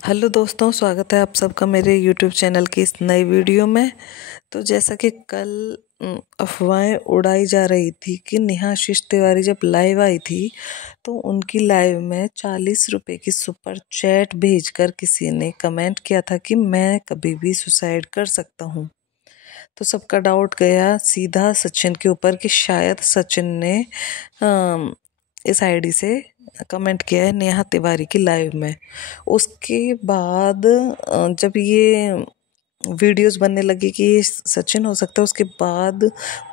Hello दोस्तों, स्वागत है आप सबका मेरे यूट्यूब चैनल की इस नई वीडियो में। तो जैसा कि कल अफवाहें उड़ाई जा रही थी कि नेहा आशीष तिवारी जब लाइव आई थी तो उनकी लाइव में 40 रुपए की सुपर चैट भेजकर किसी ने कमेंट किया था कि मैं कभी भी सुसाइड कर सकता हूँ। तो सबका डाउट गया सीधा सचिन के ऊपर कि शायद सचिन ने इस आईडी से कमेंट किया है नेहा तिवारी की लाइव में। उसके बाद जब ये वीडियोस बनने लगी कि ये सचिन हो सकता है, उसके बाद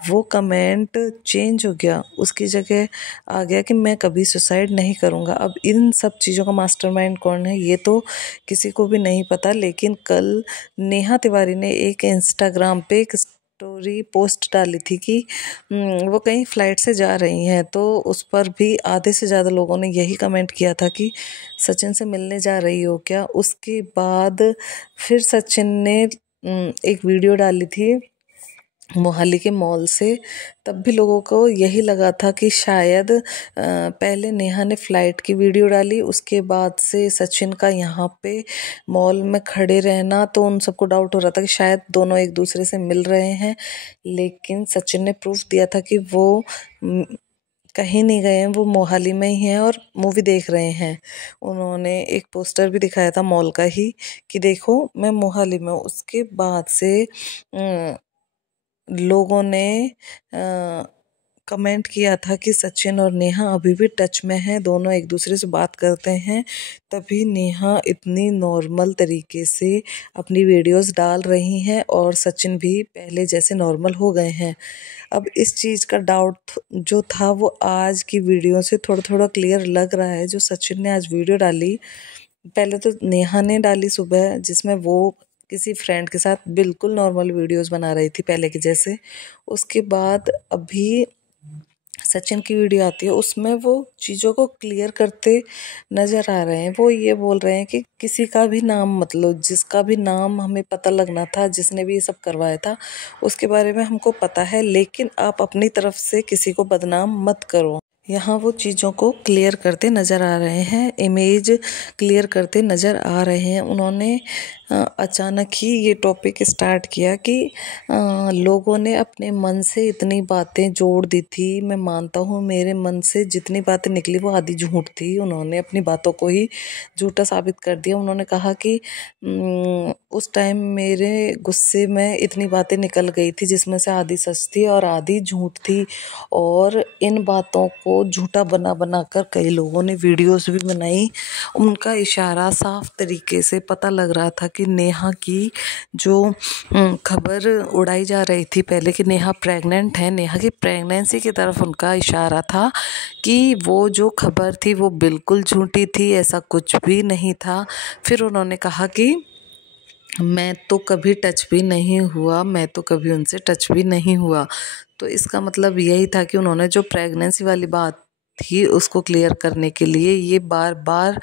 वो कमेंट चेंज हो गया। उसकी जगह आ गया कि मैं कभी सुसाइड नहीं करूँगा। अब इन सब चीज़ों का मास्टरमाइंड कौन है ये तो किसी को भी नहीं पता, लेकिन कल नेहा तिवारी ने एक इंस्टाग्राम पे एक स्टोरी पोस्ट डाली थी कि वो कहीं फ्लाइट से जा रही हैं, तो उस पर भी आधे से ज़्यादा लोगों ने यही कमेंट किया था कि सचिन से मिलने जा रही हो क्या। उसके बाद फिर सचिन ने एक वीडियो डाली थी मोहाली के मॉल से। तब भी लोगों को यही लगा था कि शायद पहले नेहा ने फ्लाइट की वीडियो डाली, उसके बाद से सचिन का यहाँ पे मॉल में खड़े रहना, तो उन सबको डाउट हो रहा था कि शायद दोनों एक दूसरे से मिल रहे हैं। लेकिन सचिन ने प्रूफ दिया था कि वो कहीं नहीं गए हैं, वो मोहाली में ही हैं और मूवी देख रहे हैं। उन्होंने एक पोस्टर भी दिखाया था मॉल का ही कि देखो मैं मोहाली में हूँ। उसके बाद से लोगों ने कमेंट किया था कि सचिन और नेहा अभी भी टच में हैं, दोनों एक दूसरे से बात करते हैं, तभी नेहा इतनी नॉर्मल तरीके से अपनी वीडियोस डाल रही हैं और सचिन भी पहले जैसे नॉर्मल हो गए हैं। अब इस चीज़ का डाउट जो था वो आज की वीडियो से थोड़ा थोड़ा क्लियर लग रहा है। जो सचिन ने आज वीडियो डाली, पहले तो नेहा ने डाली सुबह, जिसमें वो किसी फ्रेंड के साथ बिल्कुल नॉर्मल वीडियोस बना रही थी पहले के जैसे। उसके बाद अभी सचिन की वीडियो आती है, उसमें वो चीज़ों को क्लियर करते नज़र आ रहे हैं। वो ये बोल रहे हैं कि किसी का भी नाम मतलब जिसका भी नाम हमें पता लगना था, जिसने भी ये सब करवाया था, उसके बारे में हमको पता है, लेकिन आप अपनी तरफ से किसी को बदनाम मत करो। यहाँ वो चीज़ों को क्लियर करते नज़र आ रहे हैं, इमेज क्लियर करते नज़र आ रहे हैं। उन्होंने अचानक ही ये टॉपिक स्टार्ट किया कि लोगों ने अपने मन से इतनी बातें जोड़ दी थी। मैं मानता हूँ मेरे मन से जितनी बातें निकली वो आधी झूठ थी। उन्होंने अपनी बातों को ही झूठा साबित कर दिया। उन्होंने कहा कि उस टाइम मेरे गुस्से में इतनी बातें निकल गई थी जिसमें से आधी सच थी और आधी झूठ थी, और इन बातों को झूठा बना बना कर कई लोगों ने वीडियोस भी बनाई। उनका इशारा साफ तरीके से पता लग रहा था कि नेहा की जो खबर उड़ाई जा रही थी पहले कि नेहा प्रेग्नेंट है, नेहा की प्रेगनेंसी की तरफ उनका इशारा था कि वो जो खबर थी वो बिल्कुल झूठी थी, ऐसा कुछ भी नहीं था। फिर उन्होंने कहा कि मैं तो कभी टच भी नहीं हुआ, मैं तो कभी उनसे टच भी नहीं हुआ। तो इसका मतलब यही था कि उन्होंने जो प्रेगनेंसी वाली बात थी उसको क्लियर करने के लिए ये बार बार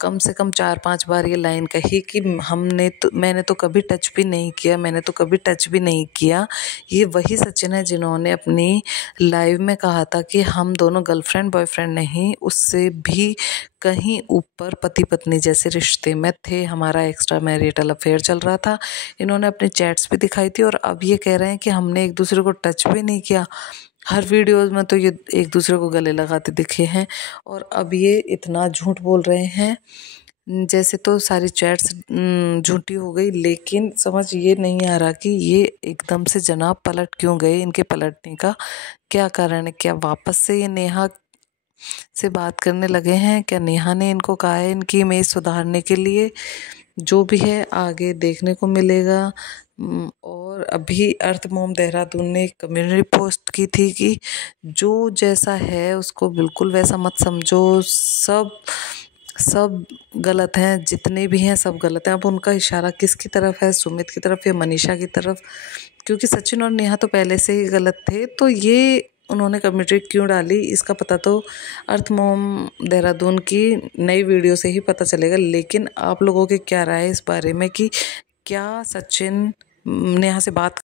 कम से कम 4-5 बार ये लाइन कही कि मैंने तो कभी टच भी नहीं किया, मैंने तो कभी टच भी नहीं किया। ये वही सचिन है जिन्होंने अपनी लाइव में कहा था कि हम दोनों गर्लफ्रेंड बॉयफ्रेंड नहीं, उससे भी कहीं ऊपर पति पत्नी जैसे रिश्ते में थे, हमारा एक्स्ट्रा मैरिटल अफेयर चल रहा था। इन्होंने अपनी चैट्स भी दिखाई थी और अब ये कह रहे हैं कि हमने एक दूसरे को टच भी नहीं किया। हर वीडियोज़ में तो ये एक दूसरे को गले लगाते दिखे हैं और अब ये इतना झूठ बोल रहे हैं जैसे तो सारी चैट्स झूठी हो गई। लेकिन समझ ये नहीं आ रहा कि ये एकदम से जनाब पलट क्यों गए, इनके पलटने का क्या कारण है। क्या वापस से ये नेहा से बात करने लगे हैं? क्या नेहा ने इनको कहा है इनकी इमेज सुधारने के लिए? जो भी है आगे देखने को मिलेगा। और अभी अर्थ मोम देहरादून ने एक कम्युनिटी पोस्ट की थी कि जो जैसा है उसको बिल्कुल वैसा मत समझो, सब गलत हैं, जितने भी हैं सब गलत हैं। अब उनका इशारा किसकी तरफ है, सुमित की तरफ या मनीषा की तरफ? क्योंकि सचिन और नेहा तो पहले से ही गलत थे, तो ये उन्होंने कम्युनिटी क्यों डाली इसका पता तो अर्थ मोम देहरादून की नई वीडियो से ही पता चलेगा। लेकिन आप लोगों की क्या राय है इस बारे में कि क्या सचिन नेहा से बात